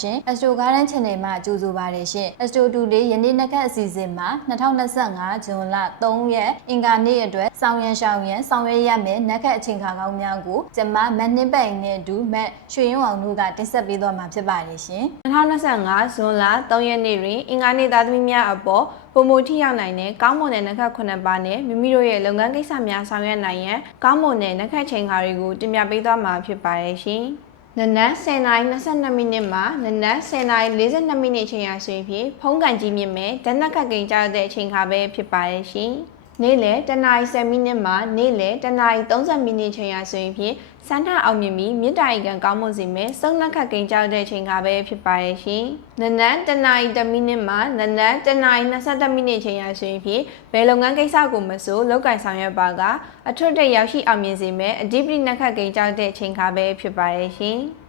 ရှင် Astro Garden Channel မှာကြိုဆိုပါရရှင် Astro 2လေးယနေ့နက်ခတ်အစီအစဉ်မှာ2025ဇွန်လ3ရက်အင်္ဂါနေ့အတွက်စောင်းရန်ရှောင်းရန်ဆောင်ရွက်ရမယ်နက်ခတ်အချိန်ခါကောင်းများကိုကျမမတ်နှင်းပိုင်နဲ့အတူမတ်ရွှေရုံအောင်တို့ကတင်ဆက်ပေးသွားမှာဖြစ်ပါတယ်ရှင်2025ဇွန်လ3ရက်နေ့တွင်အင်္ဂါနေ့သားသမီးများအပေါ်ပုံမထိရောက်နိုင်တဲ့ကောင်းမွန်တဲ့နက္ခတ်9ပါးနဲ့မိမိတို့ရဲ့လုပ်ငန်းကိစ္စများဆောင်ရွက်နိုင်ရန်ကောင်းမွန်တဲ့နက္ခတ်ချိန်ခါတွေကိုတင်ပြပေးသွားမှာဖြစ်ပါတယ်ရှင်။ နနက်10:22မိနစ်မှနနက်10:42မိနစ်အချိန်ရာဆိုရင်ဖြင့်ဖုံးကန်ကြီးမြင့်မဲ့ဓာတ်နက္ခတ်ကိန်းကြားတဲ့အချိန်ခါပဲဖြစ်ပါတယ်ရှင်။ နေ့လယ်10:10မိနစ်မှနေ့လယ်10:30မိနစ်ချိန်ရာဆိုရင်ဖြင့်စမ်းထအောင်မြင်ပြီးမြစ်တိုင်ကန်ကောင်းမွန်စေမဲ့စုံနှက်ခတ်ကိန်းကြားတဲ့အချိန်ခါပဲဖြစ်ပါရဲ့ရှင်။နနက်10:10မိနစ်မှနနက်10:22မိနစ်ချိန်ရာဆိုရင်ဖြင့်ဘယ်လုပ်ငန်းကိစ္စကိုမဆိုလောက်ကင်ဆောင်ရွက်ပါကအထွတ်တက်ရောက်ရှိအောင်မြင်စေမဲ့အဓိပတိနှက်ခတ်ကိန်းကြားတဲ့အချိန်ခါပဲဖြစ်ပါရဲ့ရှင်။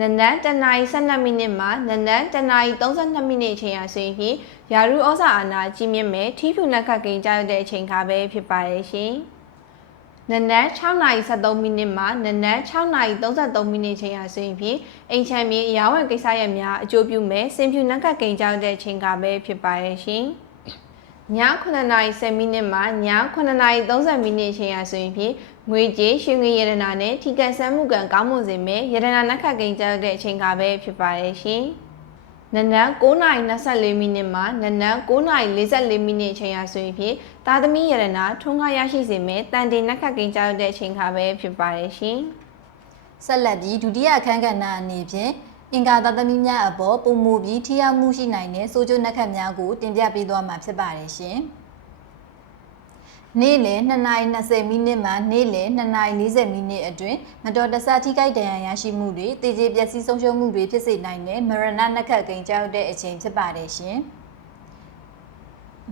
နနက်10:12မိနစ်မှနနက်10:32မိနစ်အချိန်ရာဆိုရင်ဖြင့်ယာရုဩဇာအာဏာကြီးမြင့်မဲ့ထီးဖြူနှက်ခတ်ကိန်းကြားတဲ့အချိန်ခါပဲဖြစ်ပါရဲ့ရှင်။နနက်6:73မိနစ်မှနနက်6:33မိနစ်ချိန်ရာဆိုရင်ဖြင့်အိမ်ချမ်းမြေအရာဝင်ကိစ္စရပ်များအကျိုးပြုမဲ့စင်ဖြူနှက်ကကိန်းကြောင်းတဲ့အချိန်ကပဲဖြစ်ပါရဲ့ရှင်။ ည9:10မိနစ်မှည9:30မိနစ်ချိန်ရာဆိုရင်ဖြင့်ငွေကြေးရွှေငွေရတနာနဲ့ထိကန်ဆန်းမှုကံကောင်းမွန်စေမဲ့ရတနာနှက်ကကိန်းကြောင်းတဲ့အချိန်ကပဲဖြစ်ပါရဲ့ရှင်။နနက်9:24မိနစ်မှနနက်9:44မိနစ်အချိန်ရာဆိုရင်ဖြင့်သားသမီးရတနာထွန်းကားရရှိစေမဲ့တန်တင်နှက်ခတ်ကိန်းကြောက်တဲ့အချိန်ခါပဲဖြစ်ပါရဲ့ရှင်ဆက်လက်ပြီးဒုတိယအခန်းကဏ္ဍအနေဖြင့် အင်္ဂါသသမီများအပေါ်ပုံမူပြီးထိရောက်မှုရှိနိုင်တဲ့စိုးကျိုးနှက်ခတ်များကိုတင်ပြပေးသွားမှာဖြစ်ပါတယ်ရှင်။နေ့လယ်2:20မိနစ်မှနေ့လယ်2:40မိနစ်အတွင်းမတော်တဆထိခိုက်ဒဏ်ရာရရှိမှုတွေတည်ကြည်ပျက်စီးဆုံးရှုံးမှုတွေဖြစ်စေနိုင်တဲ့မရဏနှက်ခတ်ကိန်းကြောက်တဲ့အချိန်ဖြစ်ပါတယ်ရှင်။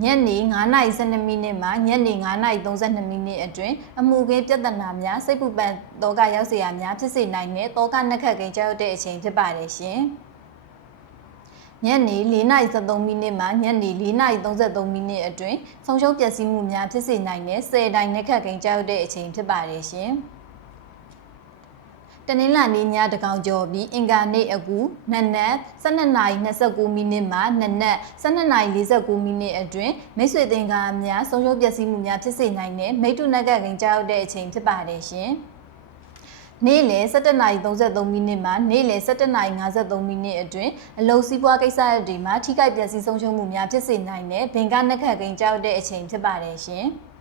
ညနေ9:12မိနစ်မှညနေ9:32မိနစ်အတွင်းအမှုကိန်းပြဿနာများစိတ်ပူပန်တောကရောက်เสียရများဖြစ်စေနိုင်တဲ့တောကနှက်ခတ်ကိန်းကြောက်တဲ့အချိန်ဖြစ်ပါတယ်ရှင်။ညနေ4:73မိနစ်မှညနေ4:33မိနစ်အတွင်းဆုံးရှုံးပျက်စီးမှုများဖြစ်စေနိုင်တဲ့10တိုင်နှက်ခတ်ကိန်းကြောက်တဲ့အချိန်ဖြစ်ပါတယ်ရှင်။ တနင်္လာနေ့ညတကောင်ကျော်ပြီးအင်္ဂါနေ့အကူနနက်12:29မိနစ်မှနနက်12:49မိနစ်အတွင်းမိတ်ဆွေသင်္ကာများဆုံးရှုံးပျက်စီးမှုများဖြစ်စေနိုင်တဲ့မိတ္တုနက်ကကိန်းကြောက်တဲ့အချိန်ဖြစ်ပါတယ်ရှင်။နေ့လယ်17:33မိနစ်မှနေ့လယ်17:53မိနစ်အတွင်းအလုံစီးပွားကိစ္စရပ်တွေမှာထိခိုက်ပျက်စီးဆုံးရှုံးမှုများဖြစ်စေနိုင်တဲ့ဘင်္ဂနက်ခတ်ကိန်းကြောက်တဲ့အချိန်ဖြစ်ပါတယ်ရှင်။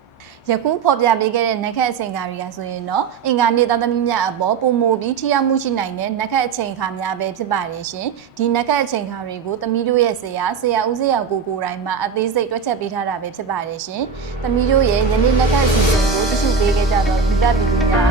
ယခုဖော်ပြပေးခဲ့တဲ့နက်ခတ်အချိန်ခါတွေကဆိုရင်တော့အင်္ဂါနေ့သားသမီးများအပေါ်ပုံမူပြီးထိရောက်မှုရှိနိုင်တဲ့နက်ခတ်အချိန်ခါများပဲဖြစ်ပါတယ်ရှင်။ဒီနက်ခတ်အချိန်ခါတွေကိုသမီးတို့ရဲ့ဆရာဆရာဦးဆရာကိုကိုတိုင်းမှာအသေးစိတ်တွက်ချက်ပေးထားတာပဲဖြစ်ပါတယ်ရှင်။သမီးတို့ရဲ့ယနေ့နက်ခတ်အစီအစဉ်ကိုသိရှိပေးခဲ့ကြတော့ဒီကဗီဒီယိုများအားလုံးကျေးဇူးတင်ပါ